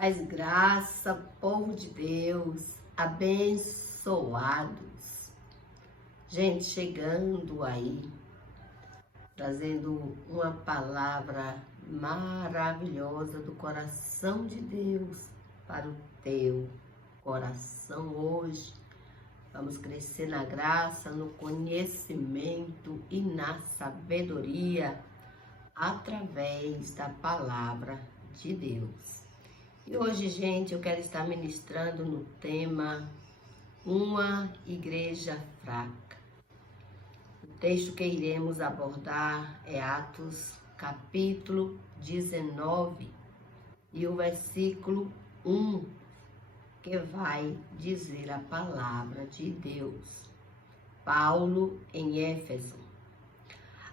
Paz e graça, povo de Deus, abençoados. Gente, chegando aí, trazendo uma palavra maravilhosa do coração de Deus para o teu coração hoje. Vamos crescer na graça, no conhecimento e na sabedoria através da palavra de Deus. E hoje, gente, eu quero estar ministrando no tema Uma Igreja Fraca. O texto que iremos abordar é Atos, capítulo 19, e o versículo 1, que vai dizer a palavra de Deus. Paulo em Éfeso.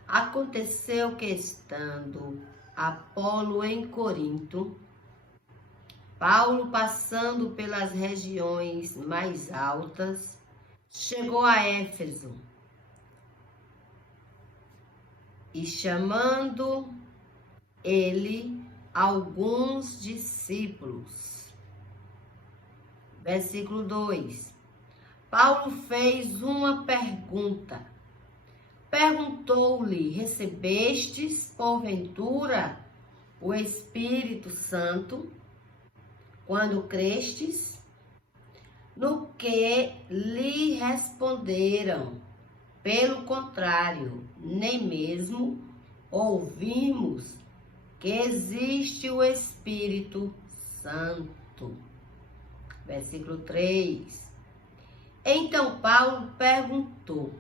Aconteceu que, estando Apolo em Corinto, Paulo, passando pelas regiões mais altas, chegou a Éfeso e, chamando ele alguns discípulos. Versículo 2. Paulo fez uma pergunta. Perguntou-lhe: recebestes, porventura, o Espírito Santo quando crestes? No que lhe responderam: pelo contrário, nem mesmo ouvimos que existe o Espírito Santo. Versículo 3. Então Paulo perguntou: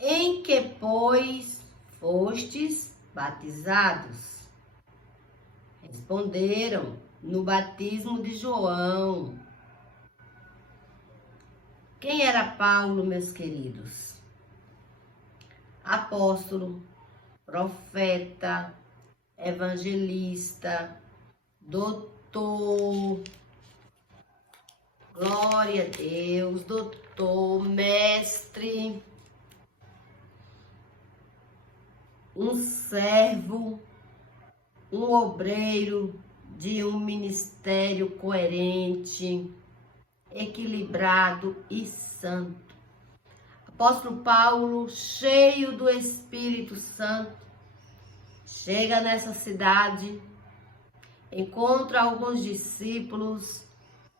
em que, pois, fostes batizados? Responderam: no batismo de João. Quem era Paulo, meus queridos? Apóstolo, profeta, evangelista, doutor, glória a Deus, doutor, mestre, um servo, um obreiro de um ministério coerente, equilibrado e santo. Apóstolo Paulo, cheio do Espírito Santo, chega nessa cidade, encontra alguns discípulos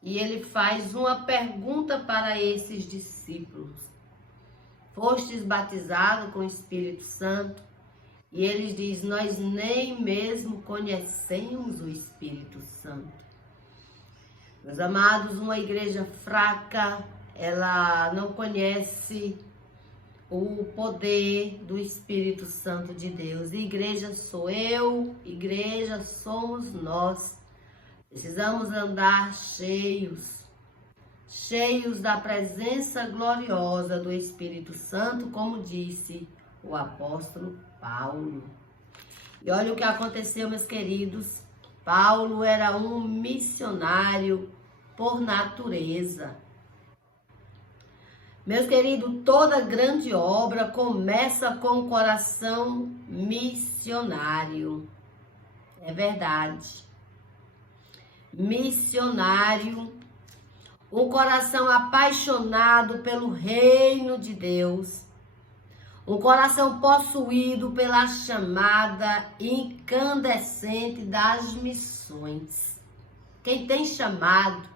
e ele faz uma pergunta para esses discípulos: fostes batizados com o Espírito Santo? E eles dizem: nós nem mesmo conhecemos o Espírito Santo. Meus amados, uma igreja fraca, ela não conhece o poder do Espírito Santo de Deus. Igreja sou eu, igreja somos nós. Precisamos andar cheios da presença gloriosa do Espírito Santo, como disse o apóstolo Paulo. E olha o que aconteceu, meus queridos. Paulo era um missionário por natureza. Meus queridos, toda grande obra começa com o coração missionário. É verdade. Missionário, um coração apaixonado pelo reino de Deus. Um coração possuído pela chamada incandescente das missões. Quem tem chamado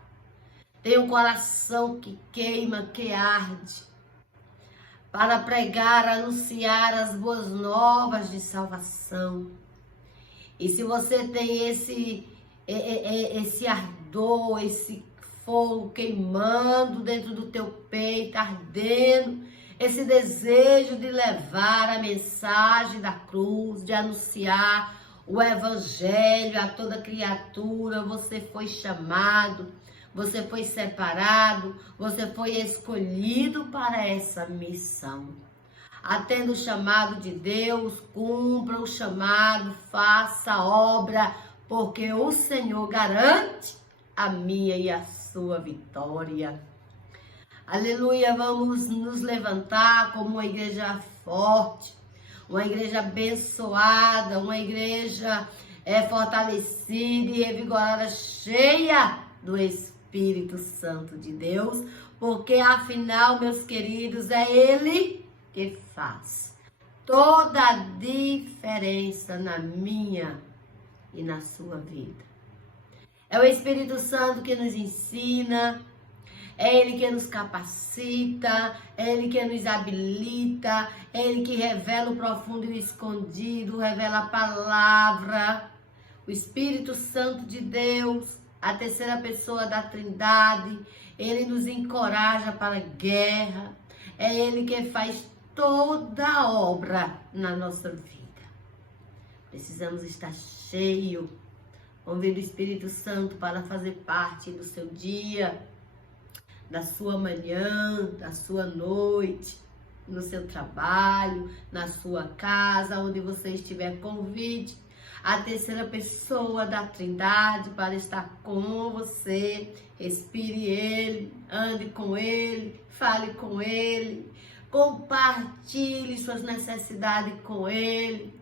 tem um coração que queima, que arde, para pregar, anunciar as boas novas de salvação. E se você tem esse ardor, esse fogo queimando dentro do teu peito, ardendo, esse desejo de levar a mensagem da cruz, de anunciar o evangelho a toda criatura, você foi chamado, você foi separado, você foi escolhido para essa missão. Atenda o chamado de Deus, cumpra o chamado, faça a obra, porque o Senhor garante a minha e a sua vitória. Aleluia, vamos nos levantar como uma igreja forte, uma igreja abençoada, uma igreja é fortalecida e revigorada, cheia do Espírito Santo de Deus, porque afinal, meus queridos, é Ele que faz toda a diferença na minha e na sua vida. É o Espírito Santo que nos ensina, é Ele que nos capacita, é Ele que nos habilita, é Ele que revela o profundo e o escondido, revela a palavra. O Espírito Santo de Deus, a terceira pessoa da Trindade, Ele nos encoraja para a guerra, é Ele que faz toda a obra na nossa vida. Precisamos estar cheios, convida o Espírito Santo para fazer parte do seu dia, da sua manhã, da sua noite, no seu trabalho, na sua casa, onde você estiver. Convide a terceira pessoa da Trindade para estar com você. Respire Ele, ande com Ele, fale com Ele, compartilhe suas necessidades com Ele.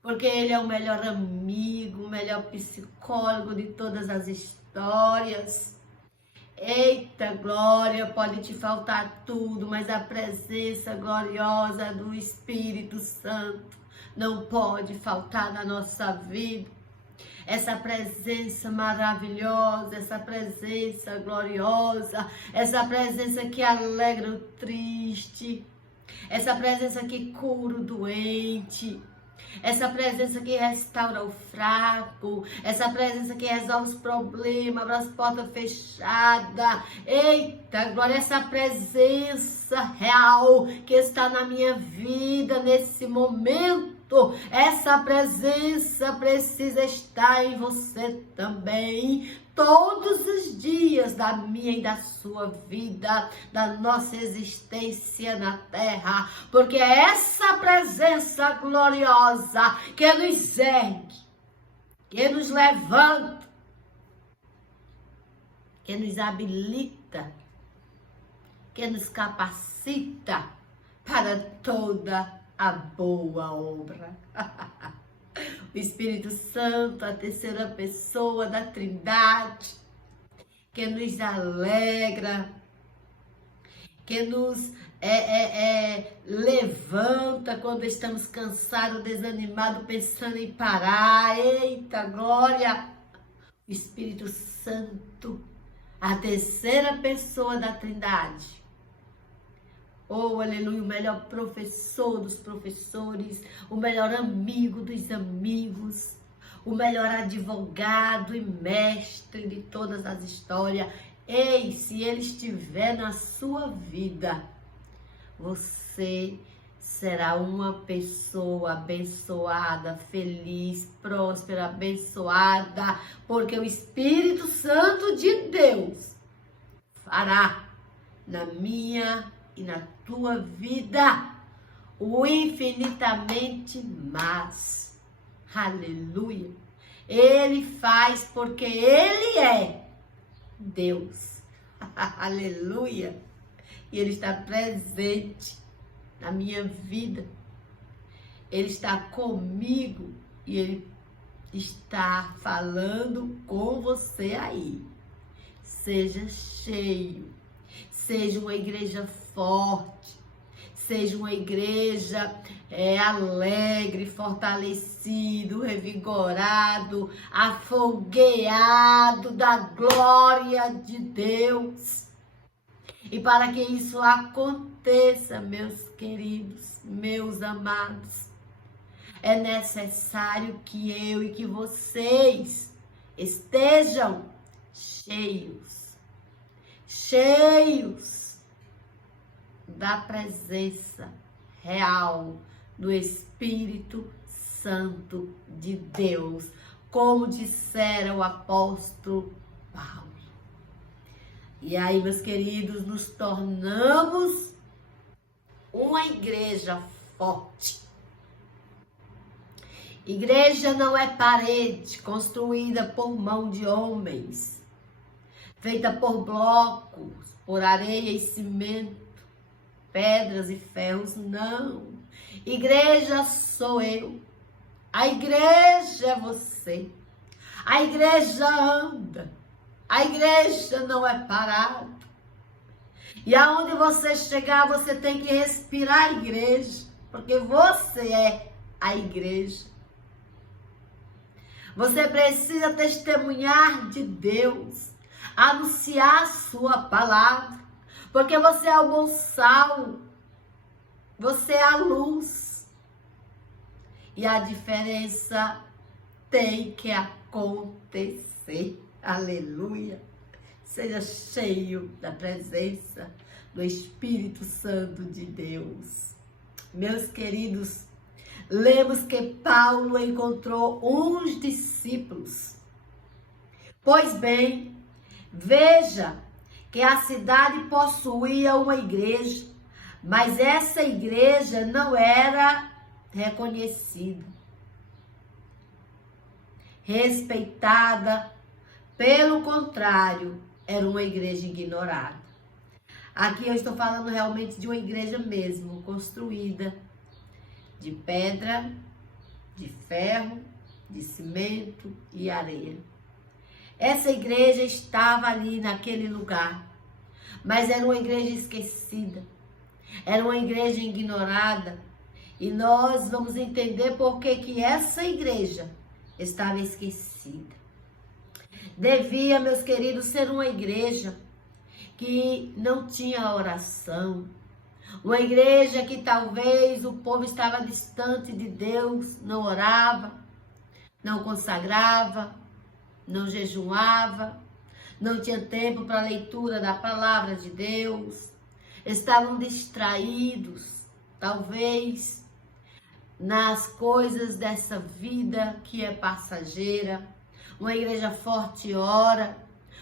Porque Ele é o melhor amigo, o melhor psicólogo de todas as histórias. Eita, glória, pode te faltar tudo, mas a presença gloriosa do Espírito Santo não pode faltar na nossa vida. Essa presença maravilhosa, essa presença gloriosa, essa presença que alegra o triste, essa presença que cura o doente, essa presença que restaura o fraco, essa presença que resolve os problemas, abre as portas fechadas. Eita, glória, essa presença real que está na minha vida nesse momento. Essa presença precisa estar em você também, todos os dias da minha e da sua vida, da nossa existência na terra, porque é essa presença gloriosa que nos ergue, que nos levanta, que nos habilita, que nos capacita para toda a boa obra. O Espírito Santo, a terceira pessoa da Trindade, que nos alegra, que nos levanta quando estamos cansados, desanimados, pensando em parar. Eita, glória! O Espírito Santo, a terceira pessoa da Trindade. Oh, aleluia, o melhor professor dos professores, o melhor amigo dos amigos, o melhor advogado e mestre de todas as histórias. Ei, se ele estiver na sua vida, você será uma pessoa abençoada, feliz, próspera, abençoada, porque o Espírito Santo de Deus fará na minha e na tua vida o infinitamente mais. Aleluia. Ele faz porque Ele é Deus. Aleluia. E Ele está presente na minha vida. Ele está comigo e Ele está falando com você aí. Seja cheio. Seja uma igreja forte, seja uma igreja alegre, fortalecido, revigorado, afogueado da glória de Deus. E para que isso aconteça, meus queridos, meus amados, é necessário que eu e que vocês estejam cheios da presença real do Espírito Santo de Deus, como dissera o apóstolo Paulo. E aí, meus queridos, nos tornamos uma igreja forte. Igreja não é parede construída por mão de homens, feita por blocos, por areia e cimento, pedras e ferros, não. Igreja sou eu, A igreja é você. A igreja anda. A igreja não é parada. E aonde você chegar, você tem que respirar a igreja. Porque você é a igreja. Você precisa testemunhar de Deus. Anunciar a sua palavra. Porque você é o bom sal. Você é a luz. E a diferença tem que acontecer. Aleluia. Seja cheio da presença do Espírito Santo de Deus. Meus queridos, lemos que Paulo encontrou uns discípulos. Pois bem, veja que a cidade possuía uma igreja, mas essa igreja não era reconhecida, respeitada. Pelo contrário, era uma igreja ignorada. Aqui eu estou falando realmente de uma igreja mesmo, construída de pedra, de ferro, de cimento e areia. Essa igreja estava ali naquele lugar, mas era uma igreja esquecida, era uma igreja ignorada. E nós vamos entender por que essa igreja estava esquecida. Devia, meus queridos, ser uma igreja que não tinha oração. Uma igreja que talvez o povo estava distante de Deus, não orava, não consagrava, não jejuava, não tinha tempo para a leitura da palavra de Deus. Estavam distraídos, talvez, nas coisas dessa vida que é passageira. Uma igreja forte ora,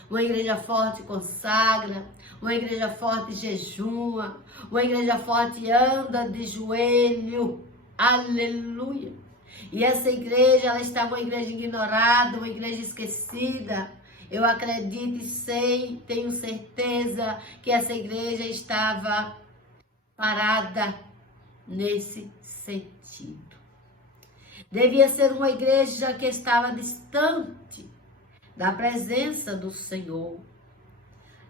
uma igreja forte consagra, uma igreja forte jejua, uma igreja forte anda de joelho. Aleluia! E essa igreja, ela estava uma igreja ignorada, uma igreja esquecida. Eu acredito e sei, tenho certeza que essa igreja estava parada nesse sentido. Devia ser uma igreja que estava distante da presença do Senhor.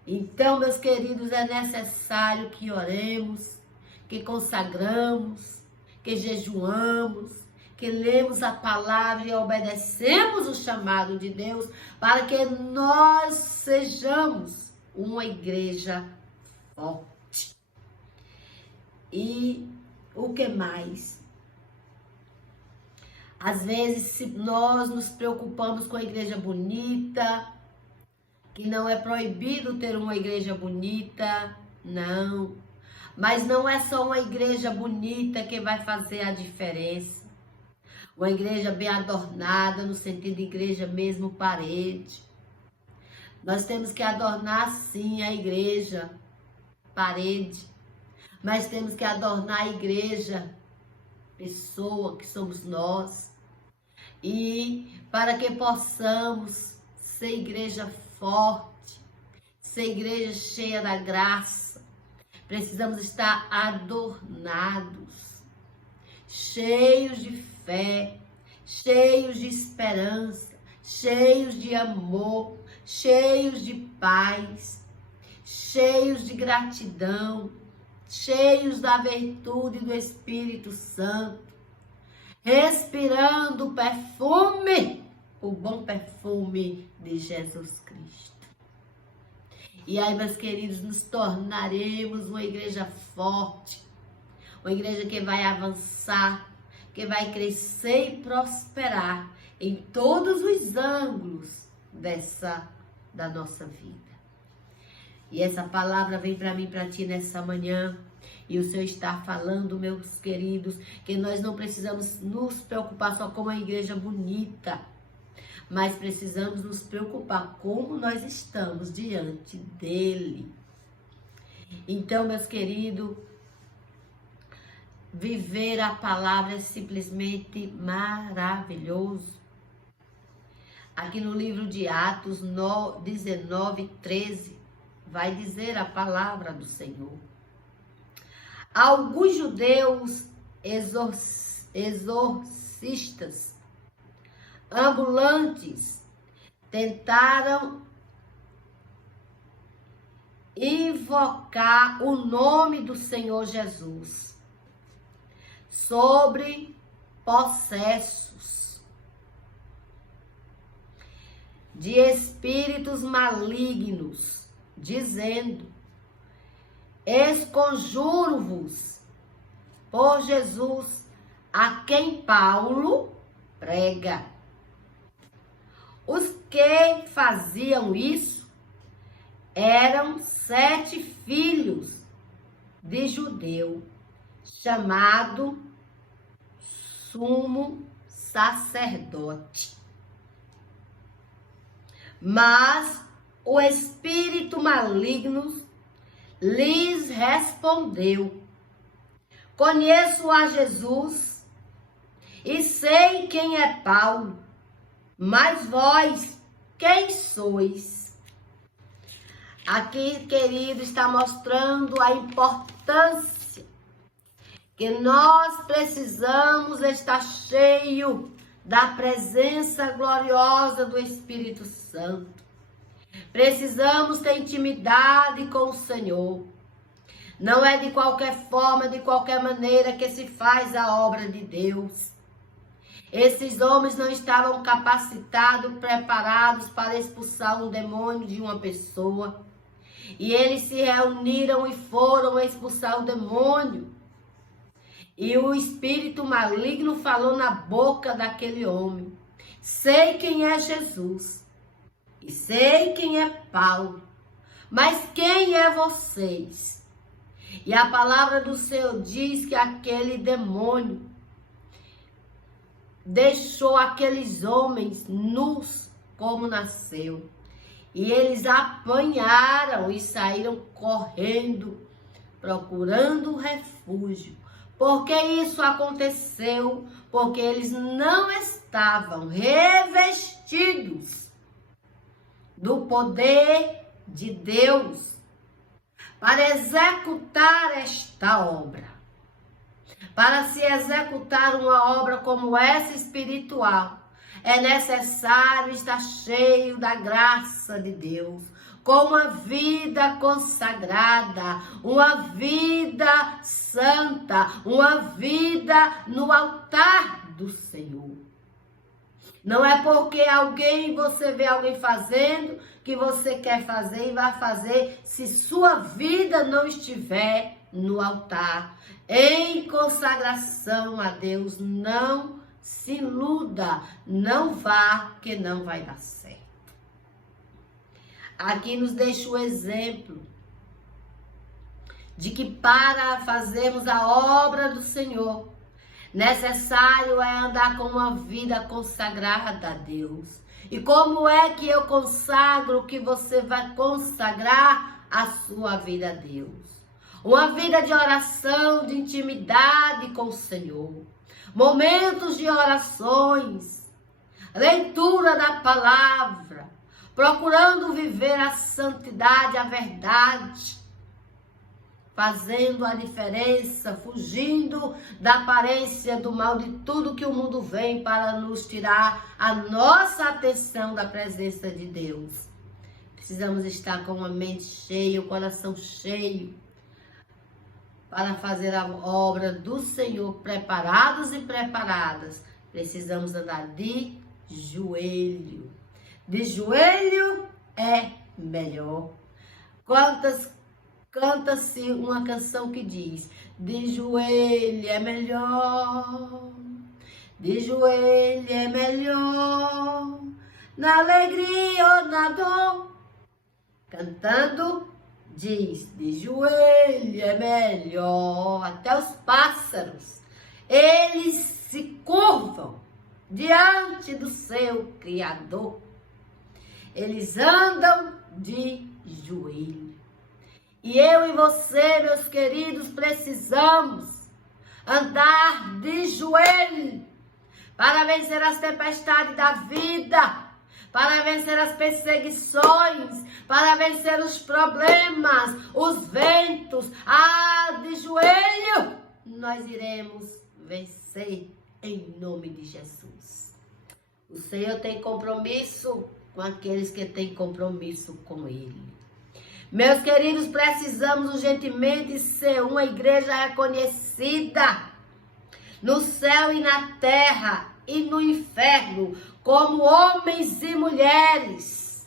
Então, meus queridos, é necessário que oremos, que consagramos, que jejuamos, que lemos a palavra e obedecemos o chamado de Deus para que nós sejamos uma igreja forte. E o que mais? Às vezes, se nós nos preocupamos com a igreja bonita, que não é proibido ter uma igreja bonita, não. Mas não é só uma igreja bonita que vai fazer a diferença. Uma igreja bem adornada, no sentido de igreja mesmo parede. Nós temos que adornar sim a igreja parede, mas temos que adornar a igreja pessoa que somos nós. E para que possamos ser igreja forte, ser igreja cheia da graça, precisamos estar adornados, cheios de fé, cheios de esperança, cheios de amor, cheios de paz, cheios de gratidão, cheios da virtude do Espírito Santo, respirando o perfume, o bom perfume de Jesus Cristo. E aí, meus queridos, nos tornaremos uma igreja forte, uma igreja que vai avançar, que vai crescer e prosperar em todos os ângulos da nossa vida. E essa palavra vem para mim, para ti nessa manhã. E o Senhor está falando, meus queridos, que nós não precisamos nos preocupar só com uma igreja bonita, mas precisamos nos preocupar como nós estamos diante dele. Então, meus queridos, viver a palavra é simplesmente maravilhoso. Aqui no livro de Atos 19:13, vai dizer a palavra do Senhor. Alguns judeus exorcizavam exorcistas ambulantes tentaram invocar o nome do Senhor Jesus sobre possessos de espíritos malignos, dizendo: esconjuro-vos por Jesus, a quem Paulo prega. Os que faziam isso eram 7 filhos de Judeu, chamado sumo sacerdote. Mas o espírito maligno lhes respondeu: conheço a Jesus e sei quem é Paulo, mas vós quem sois? Aqui, querido, está mostrando a importância que nós precisamos estar cheio da presença gloriosa do Espírito Santo. Precisamos ter intimidade com o Senhor. Não é de qualquer forma, de qualquer maneira que se faz a obra de Deus. Esses homens não estavam capacitados, preparados para expulsar um demônio de uma pessoa. E eles se reuniram e foram expulsar o demônio. E o espírito maligno falou na boca daquele homem: sei quem é Jesus e sei quem é Paulo, mas quem é vocês? E a palavra do Senhor diz que aquele demônio deixou aqueles homens nus como nasceu. E eles apanharam e saíram correndo, procurando refúgio. Por que isso aconteceu? Porque eles não estavam revestidos do poder de Deus para executar esta obra. Para se executar uma obra como essa espiritual, é necessário estar cheio da graça de Deus, com uma vida consagrada, uma vida santa, uma vida no altar do Senhor. Não é porque você vê alguém fazendo, que você quer fazer e vai fazer, se sua vida não estiver no altar, em consagração a Deus. Não se iluda, não vá, que não vai dar certo. Aqui nos deixa o exemplo de que para fazermos a obra do Senhor, necessário é andar com uma vida consagrada a Deus. E como é que eu consagro que você vai consagrar a sua vida a Deus? Uma vida de oração, de intimidade com o Senhor. Momentos de orações, leitura da palavra, procurando viver a santidade, a verdade, fazendo a diferença, fugindo da aparência do mal, de tudo que o mundo vem para nos tirar a nossa atenção da presença de Deus. Precisamos estar com a mente cheia, o coração cheio, para fazer a obra do Senhor, preparados e preparadas. Precisamos andar de joelho. De joelho é melhor. Canta-se uma canção que diz: de joelho é melhor, de joelho é melhor, na alegria ou na dor. Cantando, diz: de joelho é melhor. Até os pássaros, eles se curvam diante do seu Criador. Eles andam de joelho. E eu e você, meus queridos, precisamos andar de joelho para vencer as tempestades da vida, para vencer as perseguições, para vencer os problemas, os ventos. De joelho nós iremos vencer em nome de Jesus. O Senhor tem compromisso com aqueles que têm compromisso com Ele. Meus queridos, precisamos urgentemente ser uma igreja reconhecida no céu e na terra e no inferno, como homens e mulheres.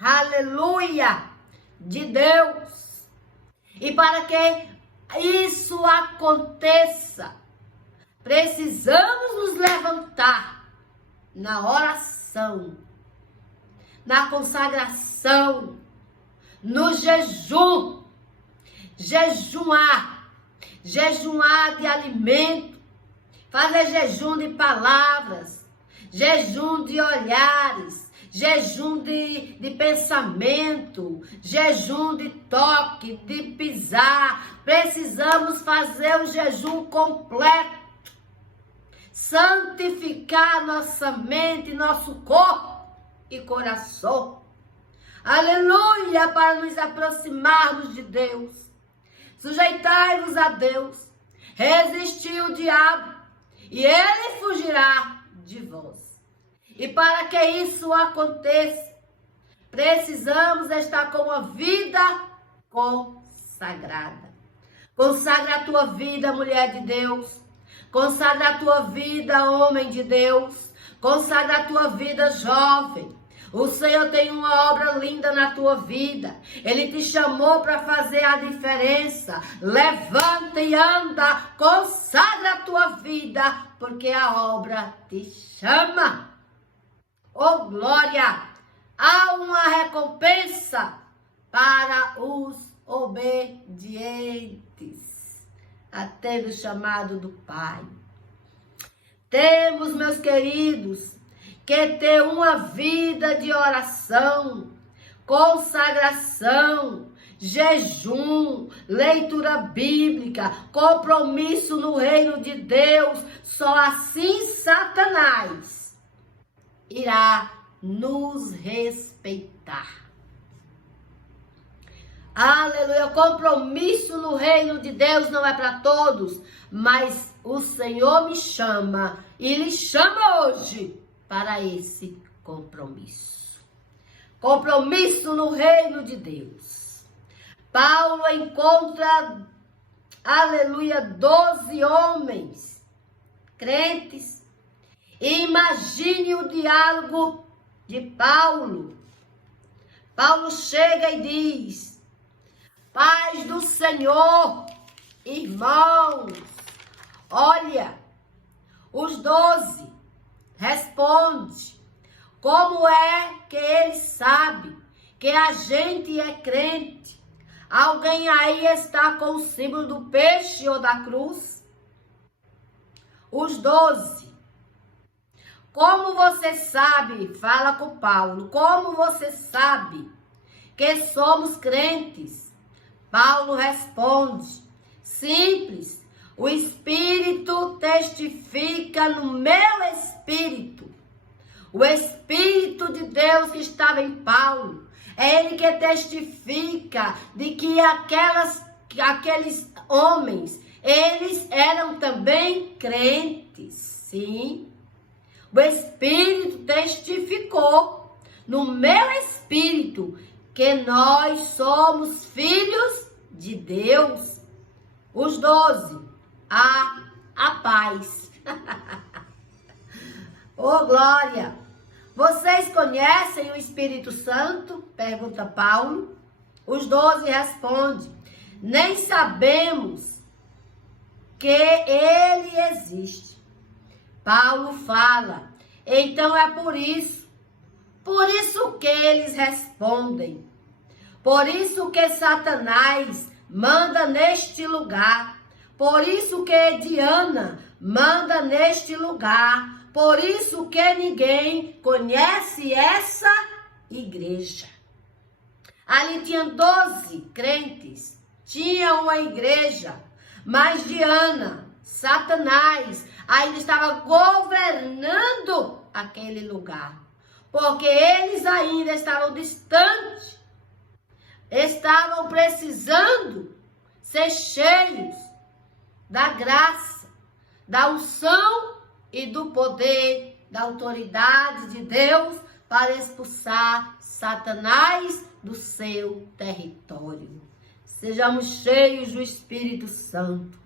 Aleluia! De Deus. E para que isso aconteça, precisamos nos levantar na oração, na consagração, no jejum, jejuar de alimento, fazer jejum de palavras, jejum de olhares, jejum de pensamento, jejum de toque, de pisar. Precisamos fazer o jejum completo, santificar nossa mente, nosso corpo e coração. Aleluia, para nos aproximarmos de Deus. Sujeitai-vos a Deus, resistir o diabo, e ele fugirá de vós. E para que isso aconteça, precisamos estar com uma vida consagrada. Consagra a tua vida, mulher de Deus. Consagra a tua vida, homem de Deus. Consagra a tua vida, jovem. O Senhor tem uma obra linda na tua vida. Ele te chamou para fazer a diferença. Levanta e anda. Consagra a tua vida, porque a obra te chama. Oh, glória! Há uma recompensa para os obedientes, até o chamado do Pai. Temos, meus queridos, que ter uma vida de oração, consagração, jejum, leitura bíblica, compromisso no reino de Deus. Só assim Satanás irá nos respeitar. Aleluia. Compromisso no reino de Deus não é para todos, mas o Senhor me chama e lhe chama hoje para esse compromisso. Compromisso no reino de Deus. Paulo encontra, aleluia, 12 homens crentes. Imagine o diálogo de Paulo. Paulo chega e diz: paz do Senhor, irmãos. Olha, os 12 respondem: como é que ele sabe que a gente é crente? Alguém aí está com o símbolo do peixe ou da cruz? Os 12. Como você sabe, fala com Paulo, como você sabe que somos crentes? Paulo responde: simples, o Espírito testifica no meu espírito. O Espírito de Deus que estava em Paulo, é ele que testifica de que aqueles homens, eles eram também crentes, sim. O Espírito testificou no meu espírito que nós somos filhos de Deus. Os 12, a paz. Oh, glória! Vocês conhecem o Espírito Santo? Pergunta Paulo. Os 12 respondem: nem sabemos que ele existe. Paulo fala: então é por isso que eles respondem. Por isso que Satanás manda neste lugar. Por isso que Diana manda neste lugar. Por isso que ninguém conhece essa igreja. Ali tinha 12 crentes. Tinha uma igreja. Mas Diana, Satanás, ainda estava governando aquele lugar. Porque eles ainda estavam distantes. Estavam precisando ser cheios da graça, da unção e do poder, da autoridade de Deus para expulsar Satanás do seu território. Sejamos cheios do Espírito Santo.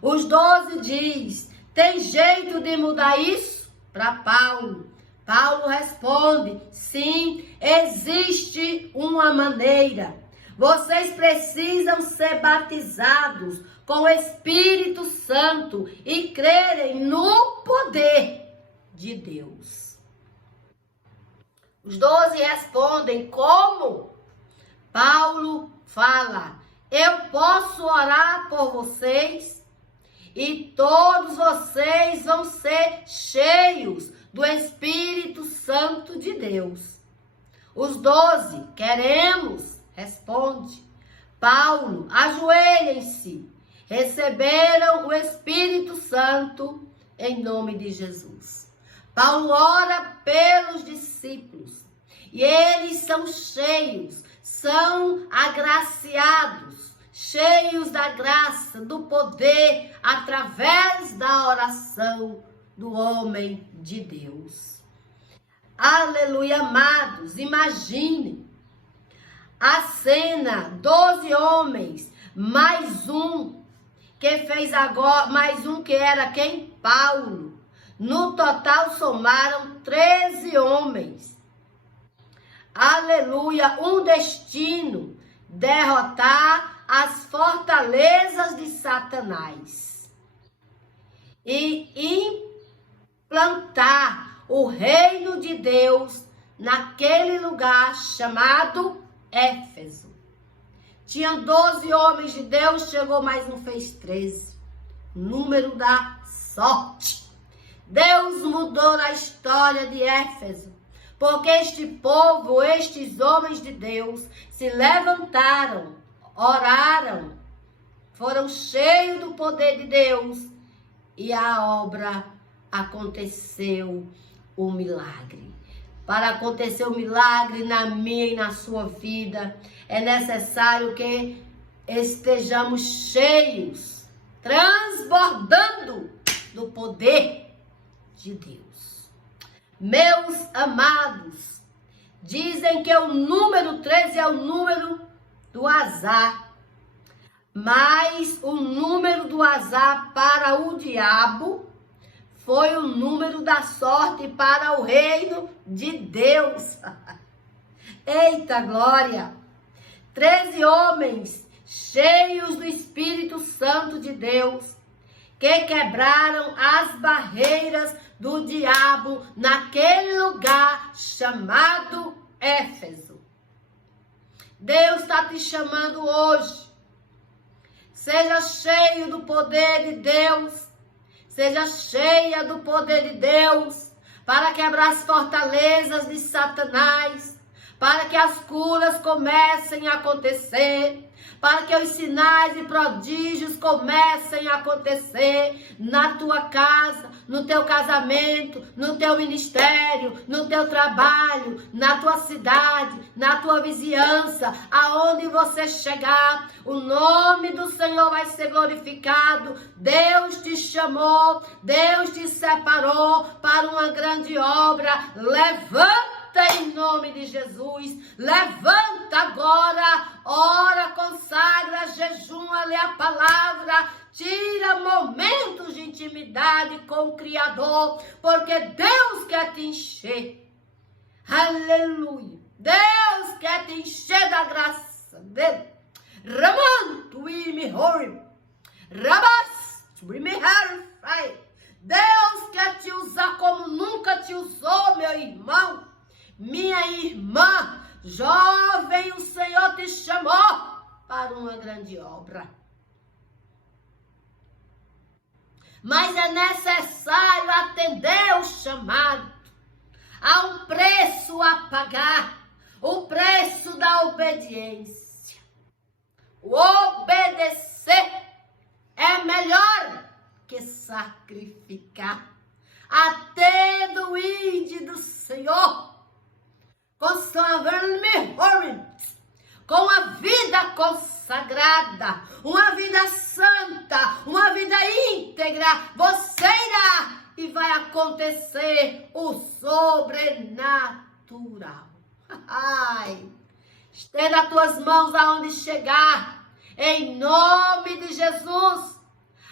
Os 12 diz, tem jeito de mudar isso? Para Paulo. Paulo responde, sim, existe uma maneira. Vocês precisam ser batizados com o Espírito Santo e crerem no poder de Deus. Os 12 respondem, como? Paulo fala, eu posso orar por vocês e todos vocês vão ser cheios do Espírito Santo de Deus. Os 12, queremos, responde. Paulo, ajoelhem-se, receberam o Espírito Santo em nome de Jesus. Paulo ora pelos discípulos e eles são cheios, são agraciados, cheios da graça, do poder, através da oração do homem de Deus. Aleluia, amados, imagine a cena, 12 homens, mais um, que fez agora, mais um que era quem? Paulo. No total somaram 13 homens. Aleluia, um destino, derrotar as fortalezas de Satanás e implantar o reino de Deus naquele lugar chamado Éfeso. Tinha 12 homens de Deus, chegou mais um, fez 13. Número da sorte. Deus mudou a história de Éfeso, porque este povo, estes homens de Deus, se levantaram, oraram, foram cheios do poder de Deus e a obra aconteceu, o milagre. Para acontecer o milagre na minha e na sua vida, é necessário que estejamos cheios, transbordando do poder de Deus. Meus amados, dizem que o número 13 é o número do azar, mas o número do azar para o diabo foi o número da sorte para o reino de Deus. Eita glória! 13 homens cheios do Espírito Santo de Deus, que quebraram as barreiras do diabo naquele lugar chamado Éfeso. Deus está te chamando hoje. Seja cheio do poder de Deus. Seja cheia do poder de Deus para quebrar as fortalezas de Satanás, para que as curas comecem a acontecer, para que os sinais e prodígios comecem a acontecer na tua casa, no teu casamento, no teu ministério, no teu trabalho, na tua cidade, na tua vizinhança, aonde você chegar, o nome do Senhor vai ser glorificado. Deus te chamou, Deus te separou para uma grande obra. Levanta em nome de Jesus, levanta agora, ora, consagra, jejuma, lê a palavra, tira momentos de intimidade com o Criador, porque Deus quer te encher, aleluia, Deus quer te encher da graça dele. Raman, tu me hori, rabas, tu me harfai. Deus quer te usar como nunca te usou, meu irmão. Minha irmã, jovem, o Senhor te chamou para uma grande obra. Mas é necessário atender o chamado. Há um preço a pagar, o preço da obediência. O obedecer é melhor que sacrificar. Atenda o ide do Senhor. Com a vida consagrada, uma vida santa, uma vida íntegra, você irá e vai acontecer o sobrenatural. Ai, estenda as tuas mãos aonde chegar, em nome de Jesus.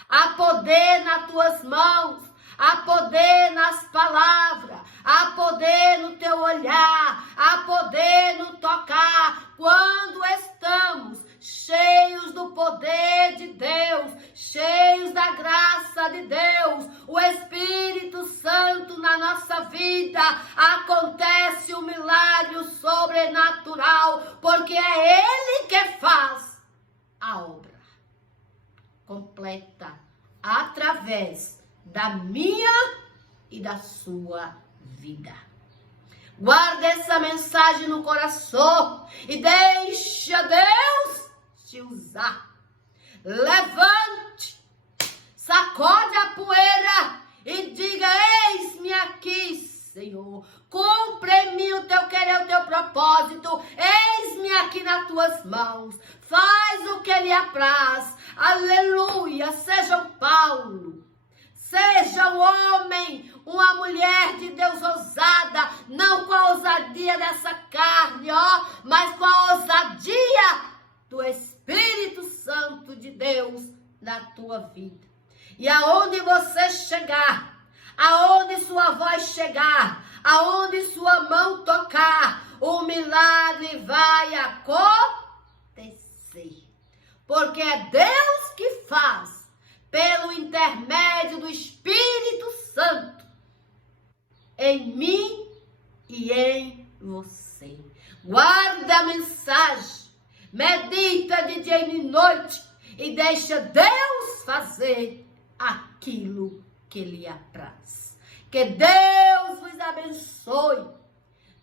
Há poder nas tuas mãos, há poder nas palavras, há poder no teu olhar, há poder no tocar. Quando estamos cheios do poder de Deus, cheios da graça de Deus, o Espírito Santo na nossa vida, acontece um milagre sobrenatural, porque é Ele que faz a obra completa através da minha e da sua vida. Guarda essa mensagem no coração e deixa Deus te usar. Levante, sacode a poeira e diga: eis-me aqui, Senhor. Cumpre em mim o teu querer, o teu propósito. Eis-me aqui nas tuas mãos. Faz o que lhe apraz. Aleluia. Seja um Paulo, seja um homem, uma mulher de Deus ousada, não com a ousadia dessa carne, ó, mas com a ousadia do Espírito Santo de Deus na tua vida. E aonde você chegar, aonde sua voz chegar, aonde sua mão tocar, o milagre vai acontecer. Porque é Deus que faz, pelo intermédio do Espírito Santo, em mim e em você. Guarda a mensagem, medita de dia e de noite e deixa Deus fazer aquilo que lhe apraz. Que Deus vos abençoe,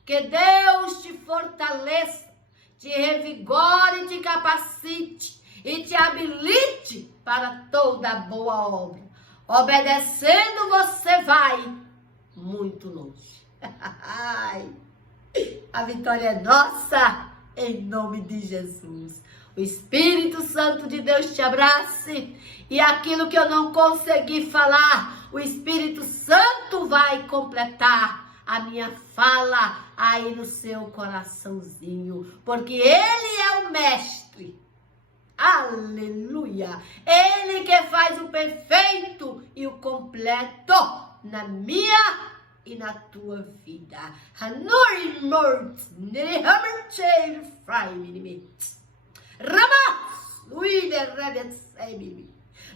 que Deus te fortaleça, te revigore e te capacite e te habilite para toda boa obra. Obedecendo, você vai muito longe. A vitória é nossa, em nome de Jesus. O Espírito Santo de Deus te abrace, e aquilo que eu não consegui falar, o Espírito Santo vai completar a minha fala aí no seu coraçãozinho, porque Ele é o mestre. Aleluia! Ele que faz o perfeito e o completo na minha e na tua vida.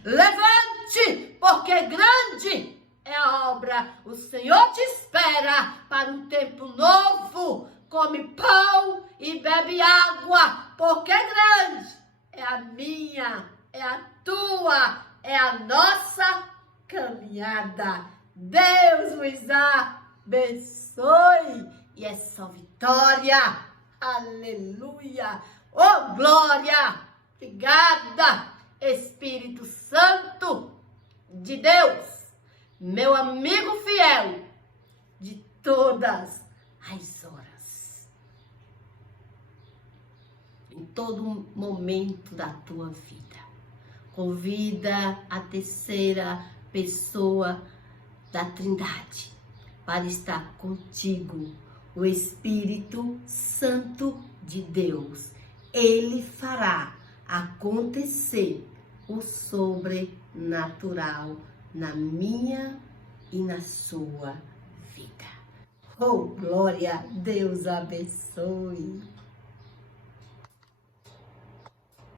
Levante, porque grande é a obra. O Senhor te espera para um tempo novo. Come pão e bebe água, porque grande é a minha, é a tua, é a nossa caminhada. Deus vos abençoe e é só vitória. Aleluia. Oh, glória. Obrigada, Espírito Santo de Deus, meu amigo fiel de todas as horas, em todo momento da tua vida. Convida a terceira pessoa da Trindade para estar contigo, o Espírito Santo de Deus. Ele fará acontecer o sobrenatural na minha e na sua vida. Oh, glória! Deus abençoe!